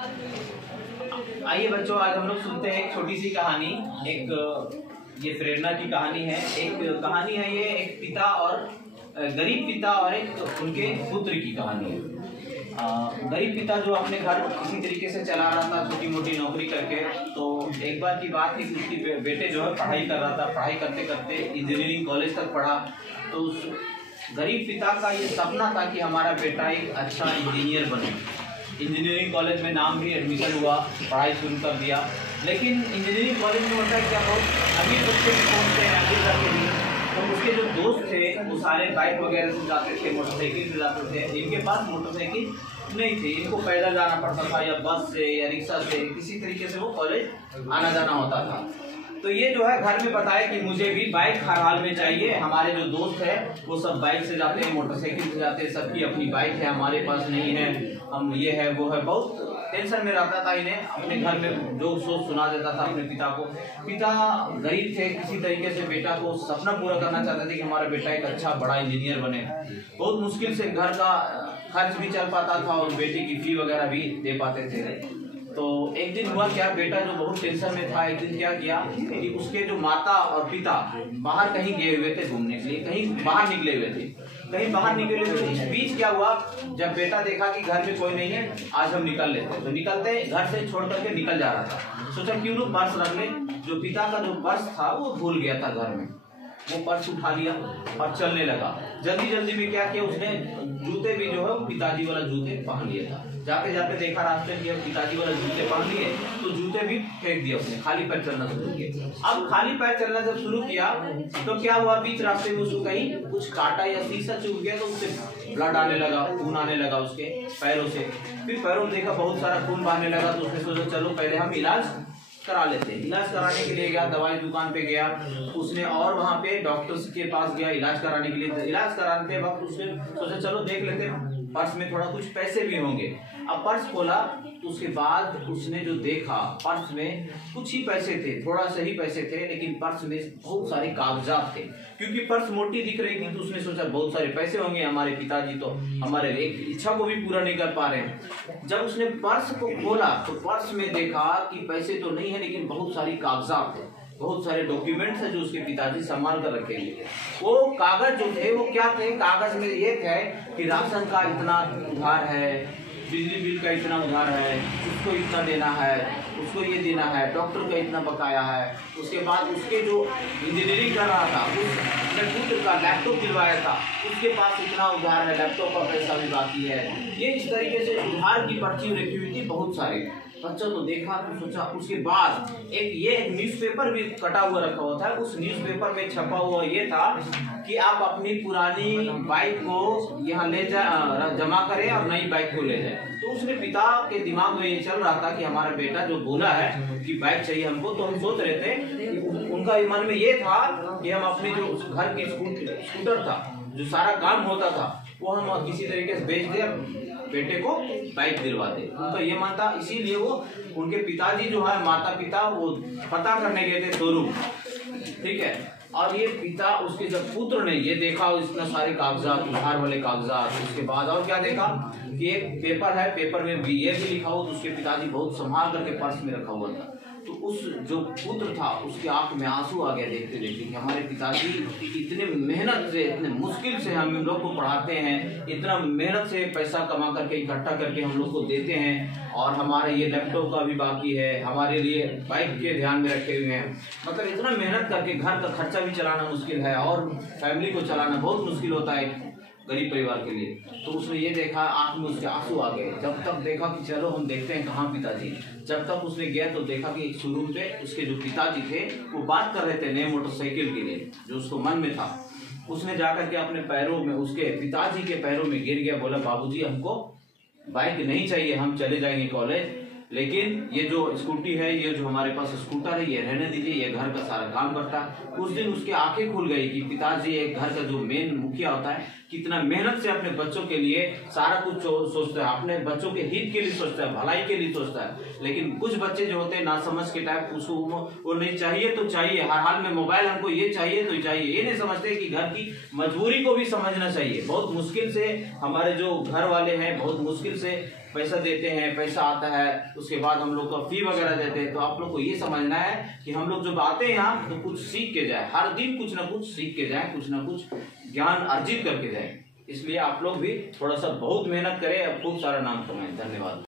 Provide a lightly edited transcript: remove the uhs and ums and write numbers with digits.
आइए बच्चों, आज हम लोग सुनते हैं एक छोटी सी कहानी। ये प्रेरणा की कहानी है। एक कहानी है, ये एक पिता और गरीब पिता और एक उनके पुत्र की कहानी है। गरीब पिता जो अपने घर किसी तरीके से चला रहा था, छोटी मोटी नौकरी करके। तो एक बार की बात है कि उसकी बेटे जो है पढ़ाई कर रहा था। पढ़ाई करते करते इंजीनियरिंग कॉलेज तक पढ़ा। तो उस गरीब पिता का ये सपना था कि हमारा बेटा एक अच्छा इंजीनियर बने। इंजीनियरिंग कॉलेज में नाम भी एडमिशन हुआ, पढ़ाई शुरू कर दिया। लेकिन इंजीनियरिंग कॉलेज में होता है क्या, बहुत अमीर बच्चे भी पहुँचते हैं आगे करके भी। तो उसके जो दोस्त थे वो सारे बाइक वगैरह से जाते थे, मोटरसाइकिल से जाते थे। इनके पास मोटरसाइकिल नहीं थी, इनको पैदल जाना पड़ता था, या बस से या रिक्शा से, किसी तरीके से वो कॉलेज आना जाना होता था। तो ये जो है घर में बताया कि मुझे भी बाइक हर हाल में चाहिए। हमारे जो दोस्त है वो सब बाइक से जाते हैं, मोटरसाइकिल से जाते हैं, सबकी अपनी बाइक है, हमारे पास नहीं है, हम ये है वो है। बहुत टेंशन में रहता था। इन्हें अपने घर में जो सोच सुना देता था अपने पिता को। पिता गरीब थे, किसी तरीके से बेटा को सपना पूरा करना चाहते थे कि हमारा बेटा एक अच्छा बड़ा इंजीनियर बने। बहुत मुश्किल से घर का खर्च भी चल पाता था और बेटी की फी वगैरह भी दे पाते थे। तो एक दिन हुआ क्या, बेटा जो बहुत टेंशन में था, एक दिन क्या किया कि उसके जो माता और पिता बाहर कहीं गए हुए थे घूमने के लिए, कहीं बाहर निकले हुए थे, इस बीच क्या हुआ, जब बेटा देखा कि घर में कोई नहीं है, आज हम निकल लेते। तो निकलते घर से छोड़ करके निकल जा रहा था। सोचा क्यों ना पर्स रख ले। जो पिता का जो पर्स था वो भूल गया था घर में। वो पर्स उठा लिया और चलने लगा। जल्दी जल्दी में क्या किया उसने, जूते भी जो है पिताजी वाला जूते पहन लिया था। जाते जाते देखा रास्ते में पिताजी वाला जूते पहन लिए, तो जूते भी फेंक दिया उसने, खाली पैर चलना शुरू किया। अब खाली पैर चलना जब शुरू किया तो क्या हुआ, बीच रास्ते में उसको कहीं कुछ काटा या शीशा चुभ गया, तो उससे ब्लड आने लगा, खून आने लगा उसके पैरों से। फिर पैरों में देखा बहुत सारा खून बहने लगा। तो उसने सोचा चलो पहले हम इलाज करा लेते हैं। इलाज कराने के लिए गया, दवाई दुकान पे गया उसने, और वहाँ पे डॉक्टर्स के पास गया इलाज कराने के लिए। इलाज कराते वक्त उसने सोचा चलो देख लेते, पर्स में थोड़ा कुछ पैसे भी होंगे। अब पर्स खोला तो उसके बाद उसने जो देखा, पर्स में कुछ ही पैसे थे, थोड़ा सा ही पैसे थे, लेकिन पर्स में बहुत सारे कागजात थे। क्योंकि पर्स मोटी दिख रही थी तो उसने सोचा बहुत सारे पैसे होंगे, हमारे पिताजी तो हमारे एक इच्छा को भी पूरा नहीं कर पा रहे हैं। जब उसने पर्स को खोला तो पर्स में देखा कि पैसे तो नहीं है, लेकिन बहुत सारी कागजात थे, बहुत सारे डॉक्यूमेंट्स है जो उसके पिताजी संभाल कर रखे हुए थे। वो कागज जो थे वो क्या थे, कागज में ये थे कि राशन का इतना उधार है, बिजली बिल का इतना उधार है, उसको इतना देना है, उसको ये देना है, डॉक्टर का इतना बकाया है। उसके बाद उसके जो इंजीनियरिंग कर रहा था उसने पुत्र का लैपटॉप दिलवाया था, उसके पास इतना उधार है, लैपटॉप का पैसा भी बाकी है। ये इस तरीके से उधार की पर्ची रखी हुई थी बहुत सारे। बच्चा तो देखा तो सोचा। उसके बाद एक न्यूज़पेपर भी कटा हुआ रखा हुआ था। उस न्यूज़पेपर में छपा हुआ ये था कि आप अपनी पुरानी बाइक को यहाँ ले जमा करें और नई बाइक को ले जाए। तो उसने पिता के दिमाग में ये चल रहा था कि हमारा बेटा जो बोला है कि बाइक चाहिए हमको, तो हम सोच रहे थे, उनका मन में ये था कि हम अपने जो घर की स्कूटर था, जो सारा काम होता था, वो हम किसी तरीके से बेच दें, बेटे को बाइक दिलवा दे। उनका ये मन था। इसीलिए वो उनके पिताजी जो है, माता पिता, वो पता करने गए थे शोरूम, ठीक है। और ये पिता, उसके जब पुत्र ने ये देखा इतना सारे कागजात, उधार वाले कागजात, उसके बाद और क्या देखा कि एक पेपर है, पेपर में भी ये भी लिखा हुआ, तो उसके पिताजी बहुत संभाल करके पर्स में रखा हुआ था। तो उस जो पुत्र था उसके आंख में आंसू आ गया देखते देखते कि हमारे पिताजी इतने मेहनत से, इतने मुश्किल से हम लोग को पढ़ाते हैं, इतना मेहनत से पैसा कमा करके इकट्ठा करके हम लोग को देते हैं, और हमारे ये लैपटॉप का भी बाकी है, हमारे लिए बाइक के ध्यान में रखे हुए हैं। मतलब इतना मेहनत करके घर का खर्चा भी चलाना मुश्किल है और फैमिली को चलाना बहुत मुश्किल होता है गरीब परिवार के लिए। तो उसने ये देखा, आंख में उसके आंसू आ गए। जब तक देखा कि चलो हम देखते हैं कहाँ पिताजी, जब तक उसने गया तो देखा कि एक शोरूम पे उसके जो पिताजी थे वो बात कर रहे थे नए मोटरसाइकिल के लिए, जो उसको मन में था। उसने जाकर के अपने पैरों में, उसके पिताजी के पैरों में गिर गया, बोला बाबूजी हमको बाइक नहीं चाहिए, हम चले जाएंगे कॉलेज, लेकिन ये जो स्कूटी है, ये जो हमारे पास स्कूटर है, ये रहने दीजिए, ये घर का सारा काम करता है। उस दिन उसकी आंखें खुल गई कि पिताजी एक घर का जो मेन मुखिया होता है, कितना मेहनत से अपने बच्चों के लिए सारा कुछ सोचता है, अपने बच्चों के हित के लिए सोचता है, भलाई के लिए सोचता है। लेकिन कुछ बच्चे जो होते हैं ना समझ के टाइप, उसको वो नहीं चाहिए तो चाहिए, हर हाल में मोबाइल हमको ये चाहिए तो चाहिए, ये नहीं समझते कि घर की मजबूरी को भी समझना चाहिए। बहुत मुश्किल से हमारे जो घर वाले हैं बहुत मुश्किल से पैसा देते हैं, पैसा आता है, उसके बाद हम लोग का फी वगैरह देते हैं। तो आप लोग को ये समझना है कि हम लोग जब आते हैं यहाँ तो कुछ सीख के जाए, हर दिन कुछ ना कुछ सीख के जाए, कुछ ना कुछ ज्ञान अर्जित करके जाए। इसलिए आप लोग भी थोड़ा सा बहुत मेहनत करें और खूब सारा नाम कमाएं। धन्यवाद।